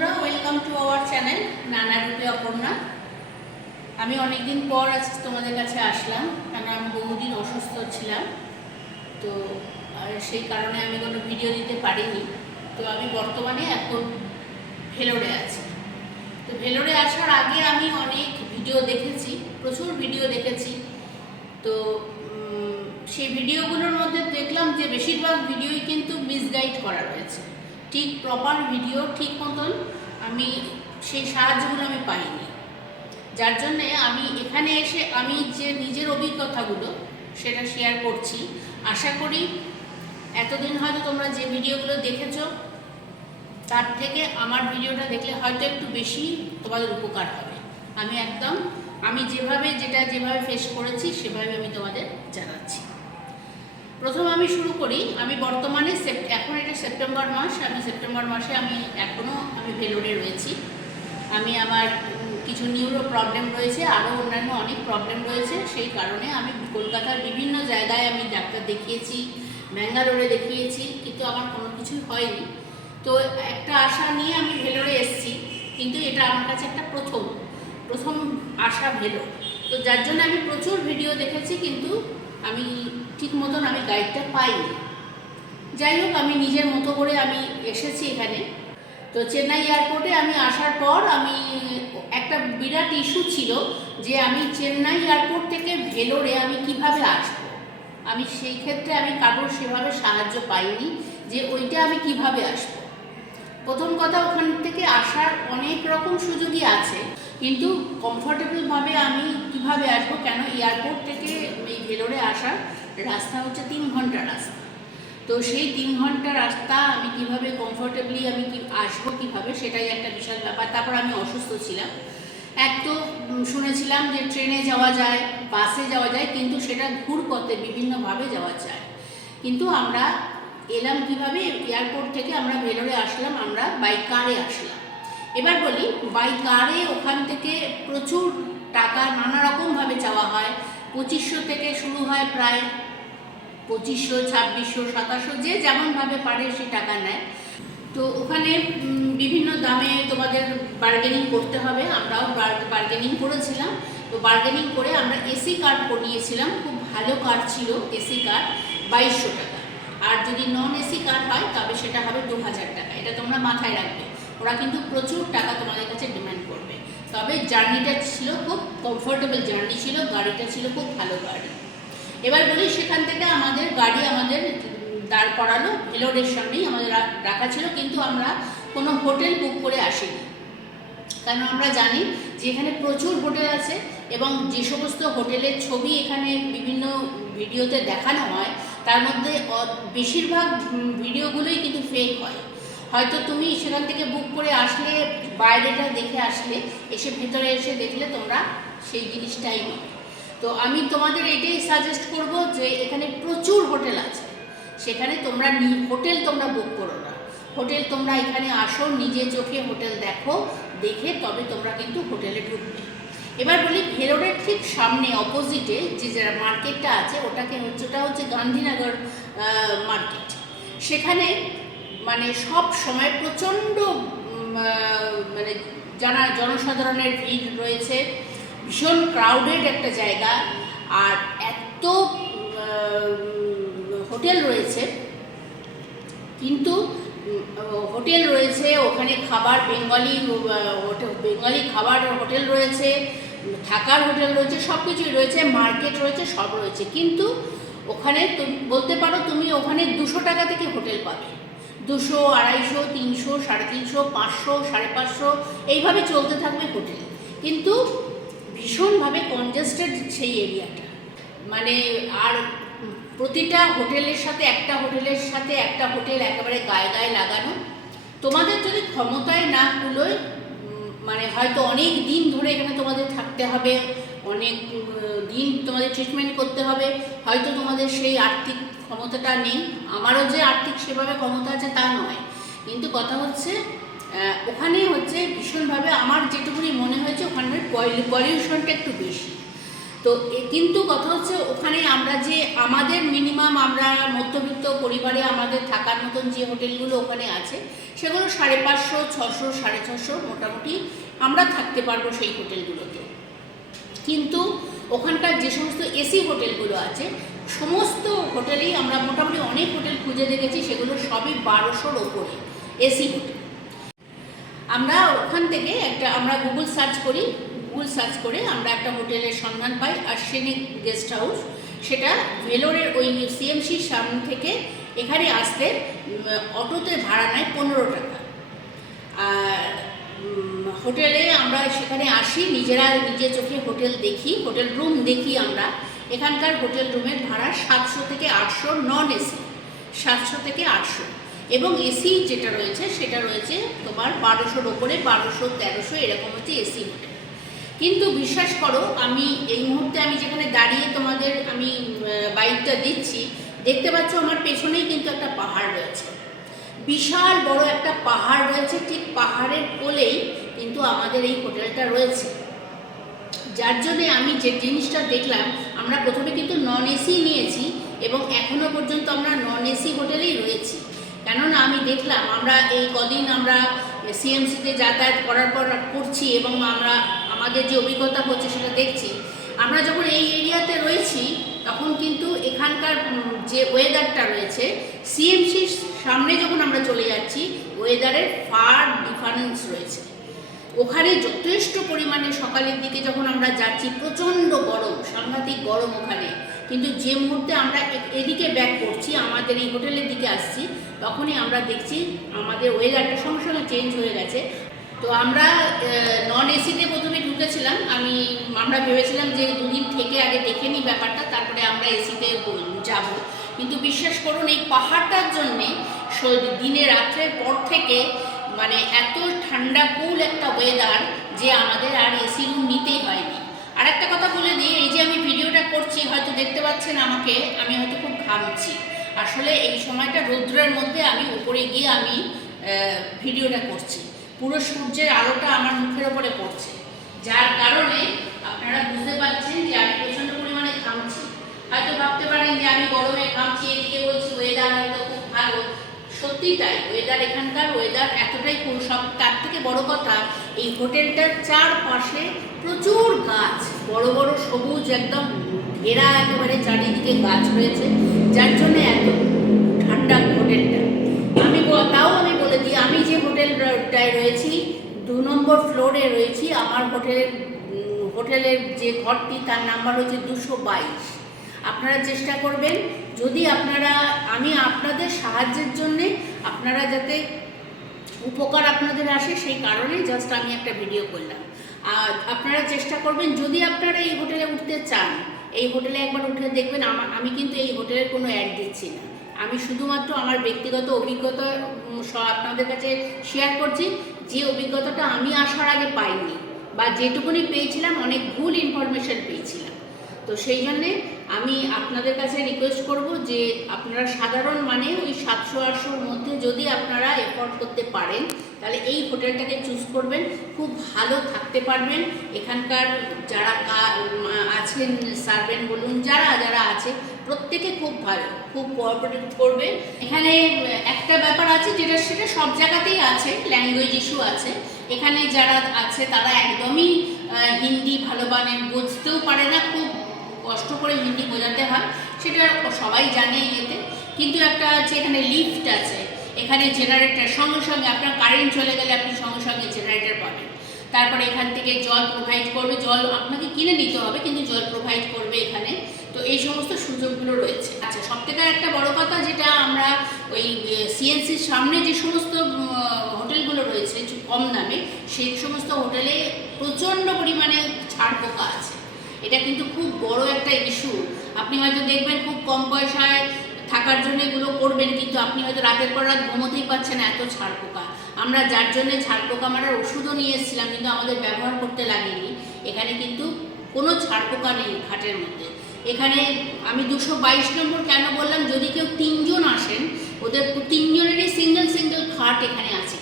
বন্ধুরা, welcome to our channel নানা রূপে অপর্ণা। আমি অনেকদিন পর আজ তোমাদের কাছে আসলাম, কারণ আমি বহুদিন অসুস্থ ছিলাম। তো সেই কারণে আমি কোনো ভিডিও দিতে পারিনি। তো আমি বর্তমানে এখন ভেলোরে আছি। তো ভেলোরে আসার আগে আমি অনেক ভিডিও দেখেছি, প্রচুর ভিডিও দেখেছি। তো সেই ভিডিওগুলোর মধ্যে দেখলাম যে বেশিরভাগ ভিডিওই কিন্তু মিসগাইড করা রয়েছে। ঠিক প্রপার ভিডিও ঠিক মতন আমি সেই সাহায্যগুলো আমি পাইনি, যার জন্যে আমি এখানে এসে আমি যে নিজের অভিজ্ঞতাগুলো সেটা শেয়ার করছি। আশা করি এতদিন হয়তো তোমরা যে ভিডিওগুলো দেখেছো তার থেকে আমার ভিডিওটা দেখলে হয়তো একটু বেশি তোমাদের উপকার হবে। আমি যেভাবে ফেস করেছি সেভাবে আমি তোমাদের জানাচ্ছি। প্রথম আমি শুরু করি। আমি বর্তমানে এখন এটা সেপ্টেম্বর মাস, সেপ্টেম্বর মাসে আমি ভেলোরে রয়েছি। আমার কিছু নিউরো প্রবলেম রয়েছে, আরও অন্যান্য অনেক প্রবলেম রয়েছে। সেই কারণে আমি কলকাতার বিভিন্ন জায়গায় আমি ডাক্তার দেখিয়েছি, ব্যাঙ্গালোরে দেখিয়েছি, কিন্তু আমার কোনো কিছুই হয়নি। তো একটা আশা নিয়ে আমি ভেলোরে এসেছি, কিন্তু এটা আমার কাছে একটা প্রথম আশা ভেলোর। তো যার জন্য আমি প্রচুর ভিডিও দেখেছি, কিন্তু আমি ঠিক মতন গাইডটা পাইনি। যাই হোক, আমি নিজের মতো করে আমি এসেছি এখানে। তো চেন্নাই এয়ারপোর্টে আমি আসার পর একটা বিরাট ইস্যু ছিল যে আমি চেন্নাই এয়ারপোর্ট থেকে ভেলোরে আমি কিভাবে আসবো। সেই ক্ষেত্রে আমি কারোর সেভাবে সাহায্য পাইনি যে ওইটা আমি কিভাবে আসবো। প্রথম কথা, ওখান থেকে আসার অনেক রকম সুযোগই আছে, কিন্তু কমফোর্টেবলভাবে আমি কিভাবে আসবো, কেন এয়ারপোর্ট থেকে এই ভেলোরে আসার রাস্তা হচ্ছে 3 ঘন্টা রাস্তা। তো সেই 3 ঘন্টা রাস্তা আমি কিভাবে কমফোর্টেবলি আসবো কিভাবে, সেটাই একটা বিশাল ব্যাপার। তারপর আমি অসুস্থ ছিলাম। এক তো শুনেছিলাম যে ট্রেনে যাওয়া যায়, বাসে যাওয়া যায়, কিন্তু সেটা ঘুরপথে বিভিন্নভাবে যাওয়া যায়। কিন্তু আমরা এলাম কিভাবে, এয়ারপোর্ট থেকে আমরা ভেলোরে আসলাম, আমরা বাই কারে আসলাম। এবার বলি, বাই কারে ওখান থেকে প্রচুর টাকা নানা রকমভাবে চাওয়া হয়। 2500 থেকে শুরু হয়, প্রায় 2500, 2600, 2700, যে যেমনভাবে পারে সে টাকা নেয়। তো ওখানে বিভিন্ন দামে তোমাদের বার্গেনিং করতে হবে। আমরাও বার্গেনিং করেছিলাম। তো বার্গেনিং করে আমরা এসি কার্ড নিয়েছিলাম, খুব ভালো কার্ড ছিল এসি কার্ড, 2200 টাকা। আর যদি নন এসি কার্ড হয় তবে সেটা হবে 2000 টাকা। এটা তোমরা মাথায় রাখবে, ওরা কিন্তু প্রচুর টাকা তোমাদের কাছে ডিমান্ড করবে। তবে জার্নিটা ছিল খুব কমফোর্টেবল জার্নি ছিল, গাড়িটা ছিল খুব ভালো গাড়ি। এবার বলি, সেখান থেকে আমাদের গাড়ি দাঁড় করালো ভেলোরের সামনেই আমাদের রাখা ছিল, কিন্তু আমরা কোনো হোটেল বুক করে আসিনি। কারণ আমরা জানি যে এখানে প্রচুর হোটেল আছে, এবং যে সমস্ত হোটেলের ছবি এখানে বিভিন্ন ভিডিওতে দেখানো হয় তার মধ্যে বেশিরভাগ ভিডিওগুলোই কিন্তু ফেক হয়। হয়তো তুমি সেখান থেকে বুক করে আসলে, বাইরেটা দেখে আসলে, ভেতরে এসে দেখলে তোমরা সেই জিনিসটাই নয়। তো আমি তোমাদের এটাই সাজেস্ট করব যে এখানে প্রচুর হোটেল আছে, সেখানে হোটেল তোমরা বুক করো না। হোটেল তোমরা এখানে আসো, নিজে চোখে হোটেল দেখে তবে তোমরা কিন্তু হোটেলে ঢুকবে। এবার বলি, ভেলোরের ঠিক সামনে অপোজিটে যে মার্কেটটা আছে ওটা হচ্ছে গান্ধীনগর মার্কেট। সেখানে সব সময় প্রচণ্ড জনসাধারণের ভিড় রয়েছে, ভীষণ ক্রাউডেড একটা জায়গা। আর এত হোটেল রয়েছে, ওখানে খাবার বেঙ্গলি খাবার হোটেল রয়েছে, থাকার হোটেল রয়েছে, সব কিছুই রয়েছে, মার্কেট রয়েছে, সব রয়েছে। কিন্তু ওখানে বলতে পারো তুমি ওখানে 200 টাকা থেকে হোটেল পাবে। 200, 250, 300, 350, 500, 550 এইভাবে চলতে থাকবে হোটেল। কিন্তু ভীষণভাবে কনজেস্টেড সেই এরিয়াটা। আর প্রতিটা হোটেলের সাথে একটা হোটেল একেবারে গায়ে লাগানো। তোমাদের যদি ক্ষমতায় না কুলোয়, হয়তো অনেক দিন ধরে এখানে তোমাদের থাকতে হবে, অনেক দিন তোমাদের ট্রিটমেন্ট করতে হবে, হয়তো তোমাদের সেই আর্থিক ক্ষমতাটা নেই। আমারও যে আর্থিক সেভাবে ক্ষমতা আছে তা নয়, কিন্তু কথা হচ্ছে ওখানে ভীষণভাবে আমার যেটুকুনি মনে হয়েছে ওখানে পলিউশনটা একটু বেশি। তো কিন্তু কথা হচ্ছে ওখানে আমরা যে আমাদের মিনিমাম আমরা মধ্যবিত্ত পরিবারে আমাদের থাকার মতন যে হোটেলগুলো ওখানে আছে সেগুলো 550, 600, 650 মোটামুটি আমরা থাকতে পারবো সেই হোটেলগুলোতে। কিন্তু ওখানকার যে সমস্ত এসি হোটেলগুলো আছে সমস্ত হোটেলেই আমরা মোটামুটি অনেক হোটেল খুঁজে দেখেছি, সেগুলো সবই 1200-র ওপরে এসি হোটেল। আমরা ওখান থেকে আমরা গুগল সার্চ করে আমরা একটা হোটেলের সন্ধান পাই, আর্সেনিক গেস্ট হাউস। সেটা ভেলোরের ওই সিএমসির সামনে থেকে এখানে আসতে অটোতে ভাড়া নেয় 15 টাকা। আর হোটেলে আমরা সেখানে আসি, নিজের চোখে হোটেল দেখি, হোটেল রুম দেখি আমরা। এখানকার হোটেল রুমের ভাড়া 700 থেকে 800, নন এসি 700 থেকে 800, এবং এসি যেটা রয়েছে সেটা রয়েছে তোমার 1200-র ওপরে, 1200, 1300 এরকম হচ্ছে এসি হোটেল। কিন্তু বিশ্বাস করো, আমি এই মুহূর্তে আমি যেখানে দাঁড়িয়ে তোমাদের আমি বাইকটা দিচ্ছি, দেখতে পাচ্ছ আমার পেছনেই কিন্তু একটা পাহাড় রয়েছে, বিশাল বড় একটা পাহাড় রয়েছে। ঠিক পাহাড়ের কোলেই কিন্তু আমাদের এই হোটেলটা রয়েছে, যার জন্যে আমি যে জিনিসটা দেখলাম, আমরা প্রথমে কিন্তু নন এসি নিয়েছি এবং এখনও পর্যন্ত আমরা নন এসি হোটেলেই রয়েছি। কেননা আমি দেখলাম, আমরা এই কদিন আমরা সিএমসিতে যাতায়াত করার পর করছি এবং আমাদের যে অভিজ্ঞতা হচ্ছে সেটা দেখছি। আমরা যখন এই এরিয়াতে রয়েছি তখন কিন্তু এখানকার যে ওয়েদারটা রয়েছে, সিএমসির সামনে যখন আমরা চলে যাচ্ছি ওয়েদারের ফার ডিফারেন্স রয়েছে। ওখানে যথেষ্ট পরিমাণে সকালের দিকে যখন আমরা যাচ্ছি প্রচণ্ড গরম, সাংঘাতিক গরম ওখানে, কিন্তু যে মুহূর্তে আমরা এদিকে ব্যাক করছি, আমাদের এই হোটেলের দিকে আসছি, তখনই আমরা দেখছি আমাদের ওয়েদারটা সঙ্গে সঙ্গে চেঞ্জ হয়ে গেছে। তো আমরা নন এসিতে প্রথমে ঢুকেছিলাম, আমরা ভেবেছিলাম যে 2 দিন থেকে আগে দেখে নিই ব্যাপারটা, তারপরে আমরা এসিতে যাব। কিন্তু বিশ্বাস করুন, এই পাহাড়টার জন্যে দিনে রাত্রের পর থেকে মানে এত ঠান্ডা কুল একটা ওয়েদার যে আমাদের আর এসি রুম নিতেই হয়নি। আর একটা কথা বলে দিই, এই যে আমি ভিডিওটা করছি, হয়তো দেখতে পাচ্ছেন আমাকে, আমি হয়তো খুব ঘামছি। আসলে এই সময়টা রৌদ্রের মধ্যে আমি উপরে গিয়ে আমি ভিডিওটা করছি, পুরো সূর্যের আলোটা আমার মুখের ওপরে পড়ছে, যার কারণে আপনারা বুঝতে পারছেন যে আমি প্রচণ্ড পরিমাণে ঘামছি। হয়তো ভাবতে পারেন যে আমি গরমে ঘামছি, এদিকে বলছি ওয়েদার হয়তো খুব ভালো। সত্যি তাই, ওয়েদার এখানকার ওয়েদার এতটাই সব। তার থেকে বড় কথা, এই হোটেলটার চারপাশে প্রচুর গাছ, বড় বড় সবুজ একদম ঘেরা একেবারে চারিদিকে গাছ রয়েছে, যার জন্য এত ঠান্ডা হোটেলটা। আমি বলে দিই, আমি যে হোটেলটায় রয়েছি 2 নম্বর ফ্লোরে রয়েছি। আমার হোটেলের যে ঘরটি তার নাম্বার হচ্ছে 222। আপনারা চেষ্টা করবেন, যদি আমি আপনাদের সাহায্যের জন্যে, আপনারা যাতে উপকার আপনাদের আসে সেই কারণে জাস্ট আমি একটা ভিডিও করলাম। আর আপনারা চেষ্টা করবেন, যদি আপনারা এই হোটেলে উঠতে চান, এই হোটেলে একবার উঠে দেখবেন। আমি কিন্তু এই হোটেলের কোনো অ্যাড দিচ্ছি না, আমি শুধুমাত্র আমার ব্যক্তিগত অভিজ্ঞতা আপনাদের কাছে শেয়ার করছি, যে অভিজ্ঞতাটা আমি আসার আগে পাইনি, বা যেটুকুনি পেয়েছিলাম অনেক ভুল ইনফরমেশন পেয়েছিলাম। তো সেই জন্যে আমি আপনাদের কাছে রিকোয়েস্ট করব যে আপনারা সাধারণ মানে ওই 700-800-র মধ্যে যদি আপনারা এফোর্ড করতে পারেন, তাহলে এই হোটেলটাকে চুজ করবেন, খুব ভালো থাকতে পারবেন। এখানকার যারা আছেন, সার্ভেন্ট বলুন, যারা আছে প্রত্যেকে খুব ভালো, খুব কোঅপারেট করবে। এখানে একটা ব্যাপার আছে সেটা সব জায়গাতেই আছে, ল্যাঙ্গুয়েজ ইস্যু আছে। এখানে যারা আছে তারা একদমই হিন্দি ভালো বুঝতেও পারে না, খুব কষ্ট করে হিন্দি বোঝাতে হয়, সেটা সবাই জানে ইয়েতে। কিন্তু একটা আছে, এখানে লিফট আছে, এখানে জেনারেটর, সঙ্গে সঙ্গে আপনার কারেন্ট চলে গেলে আপনি সঙ্গে সঙ্গে জেনারেটর পাবেন। তারপরে এখান থেকে জল প্রোভাইড করবে, জল আপনাকে কিনে নিতে হবে কিন্তু জল প্রোভাইড করবে এখানে। তো এই সমস্ত সুযোগগুলো রয়েছে। আচ্ছা, সবথেকে একটা বড় কথা, যেটা আমরা ওই সিএনসির সামনে যে সমস্ত হোটেলগুলো রয়েছে কম দামে, সেই সমস্ত হোটেলে প্রচণ্ড পরিমাণে ছাড় পোকা আছে। এটা কিন্তু খুব বড় একটা ইস্যু। আপনি হয়তো দেখবেন খুব কম পয়সায় থাকার জন্য এগুলো করবেন, কিন্তু আপনি হয়তো রাতের পর রাত ঘুমোতেই পারছেন না, এত ছাড় পোকা। আমরা যার জন্যে ছাড় পোকা মারার ওষুধও নিয়ে এসেছিলাম, কিন্তু আমাদের ব্যবহার করতে লাগেনি। এখানে কিন্তু কোনো ছাড় পোকা নেই খাটের মধ্যে। এখানে আমি 222 নম্বর কেন বললাম, যদি কেউ 3 জন আসেন, ওদের 3 জনেরই সিঙ্গেল খাট এখানে আছে।